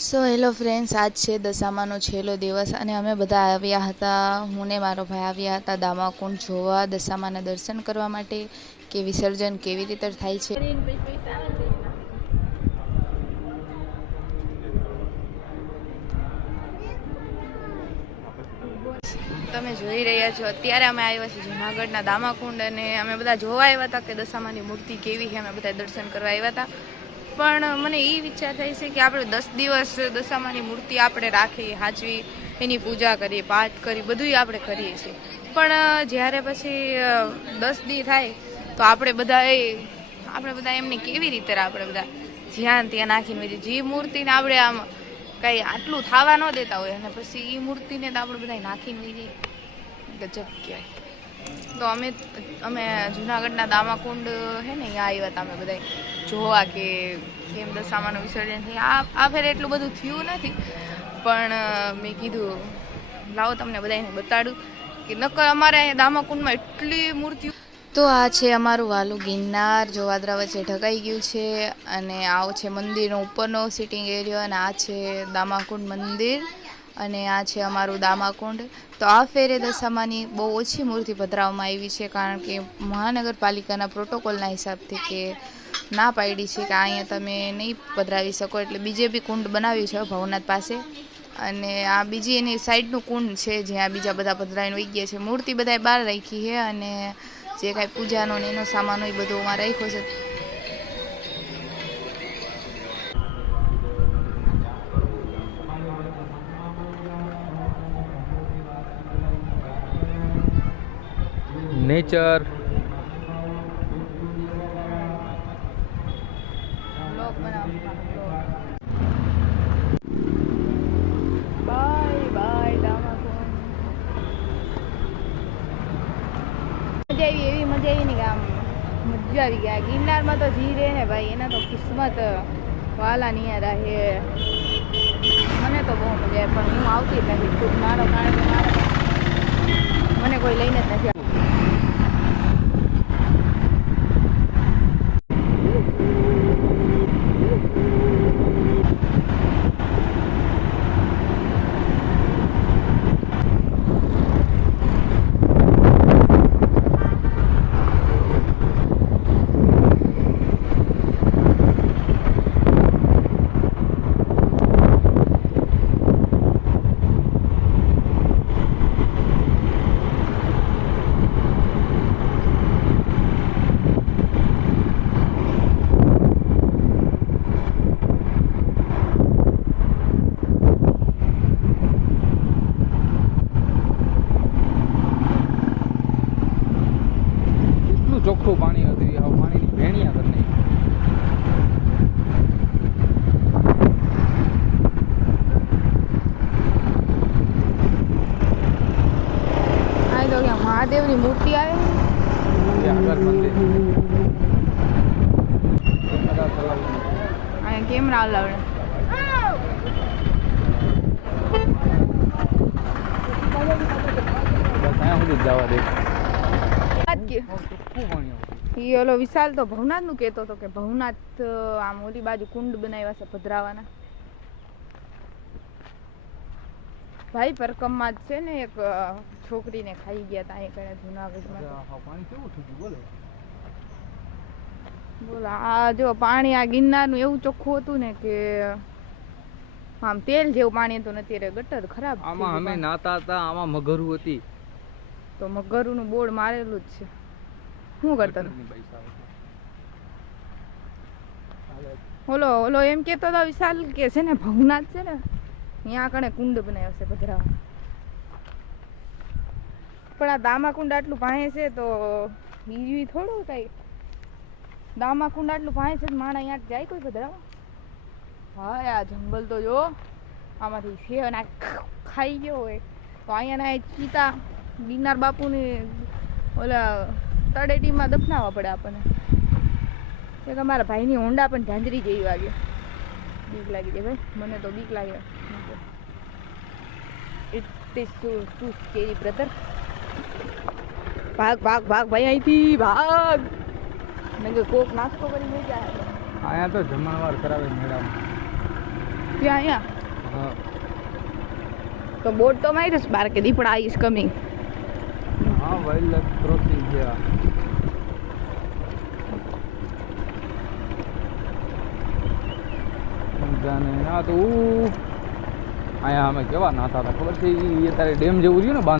So hello friends, આજ છે દશામાનો છેલ્લો દિવસ અને અમે બધા આવ્યા હતા. હું ને મારો ભાઈ આવ્યા હતા દામાકુંડ જોવા, દશામાના દર્શન કરવા માટે કે વિસર્જન કેવી રીતે થાય છે. તમે જોઈ રહ્યા છો અત્યારે અમે આવ્યા છીએ જુનાગઢના દામાકુંડ અને અમે બધા જોવા આવ્યા હતા કે દશામાની મૂર્તિ કેવી છે. અમે બધા દર્શન કરવા આવ્યા હતા. પણ મને એ વિચાર થાય છે કે આપણે 10 દિવસ દશામાની મૂર્તિ આપણે રાખી સાચવી, એની પૂજા કરીએ, પાઠ કરી, બધું આપણે કરીએ છીએ. પણ જ્યારે પછી 10 દી થાય તો આપણે બધા એમને કેવી રીતે આપણે બધા જ્યાં ત્યાં નાખીને જે મૂર્તિને આપણે આમ કંઈ આટલું થવા ન દેતા હોય અને પછી એ મૂર્તિને તો આપણે બધા નાખીને જઈએ, ગજબ કહેવાય. તો અમે જુનાગઢના દામાકુંડ હે ને અહીંયા આવ્યા હતા અમે બધા જોવા કે કેમ દશામાનું વિસર્જન થઈ. આ ફેર એટલું બધું થયું નથી, પણ મેં કીધું લાવો તમને બધાને બતાડું કે નકર અમારે અહીંયા દામાકુંડમાં એટલી મૂર્તિઓ. તો આ છે અમારું વાલું ગિરનાર, જો વાદળા વચ્ચે ઢકાઈ ગયું છે. અને આવો છે મંદિરનો ઉપરનો સિટિંગ એરિયો અને આ છે દામાકુંડ મંદિર અને આ છે અમારું દામાકુંડ. તો આ ફેરે દશામાની બહુ ઓછી મૂર્તિ પધરાવવામાં આવી છે, કારણ કે મહાનગરપાલિકાના પ્રોટોકોલના હિસાબથી કે ના પાડી છે કે અહીંયા તમે નહીં પધરાવી શકો, એટલે બીજે બી કુંડ બનાવ્યું છે ભવનાથ પાસે. અને આ બીજી એની સાઈડનું કુંડ છે જ્યાં બીજા બધા પધરાવીને વહી ગયા છે. મૂર્તિ બધાએ બહાર રાખી છે અને જે કાંઈ પૂજાનો ને એનો સામાન હોય બધું અમારે રાખ્યો છે. Nature bye bye Damakund. એવી મજા આવી ને કે આમ મજા આવી ગયા. ગિરનારમાં તો જી રહે ને ભાઈ, એના તો કિસ્મત વાલા નહીં રહે. મને તો બહુ મજા આવે, પણ હું આવતી જ નથી ખૂબ મારો, કારણ કે મને કોઈ લઈને જ નથી. ચોખ્ખું પાણી હતું, હવે પાણીની ભેણિયા કરી નાખી. આ તો ક્યાં મહાદેવની મૂર્તિ આવે આગળ મંદિર અહીંયા કેમેરા અલાવડે. બસ અહીંયા સુધી જવા દે. ઈ ઓલો વિશાલ તો ભવનાથ નું કેતો હતો કે ભવનાથ આમ ઓલી બાજુ કુંડ બનાવ્યા છે પધરાવાના. ભાઈ પરકમમાં જ છે ને એક છોકરીને ખાઈ ગયા હતા અહીં કણે જુનાગઢમાં. પાણી કેવું થઈ ગયું બોલો આ જો પાણી આ ગિરનારનું એવું ચોખ્ખું હતું ને કે આમ તેલ જેવું પાણી હતું ને અત્યારે ગટર ખરાબ. આમાં અમે નાતા હતા, આમાં મગરું હતી. તો મગરનું બોર્ડ મારેલું જ છે. શું કરતા ઓલો એમ કેતો હતો વિશાલ કે છે ને ભવનાથ છે ને ત્યાં કણે કુંડ બનાવ્યો છે પધરાવા. પણ આ દામાકુંડ આટલું ભાંય છે તો બીજું થોડું કઈ. દામાકુંડ આટલું ભાંય છે માણસ અહીંયા જાય કોઈ પધરાવા? હા આ જંગલ તો જો આમાંથી શેર ખાઈ ગયો હોય તો અહીંયા ચીતા ગિરનાર બાપુને ઓલા તળેટીમાં દફનાવવા પડે આપણને. એક અમારા ભાઈની હોન્ડા પણ ઝાંઝરી જેવી વાગે. બીક લાગી જાય ભાઈ, મને તો બીક લાગે. તું કેરી બ્રધર, ભાગ ભાગ ભાગ ભાઈ, અહીંથી ભાગ. મેં કોક નાસ્તો કરી લઈ જાય. અહીંયા તો જમણવાર કરાવે મેળામાં. ત્યાં અહીંયા હા તો બોર્ડ તો માર્યું છે બાર કે દીપડા ઇઝ કમિંગ. હા વાઇલ્ડ લાઈફ ક્રોસિંગ છે આ. જાને આ તો અહીંયા અમે કેવા નાતા હતા ખબર છે એ અત્યારે ડેમ જેવું રહ્યું ને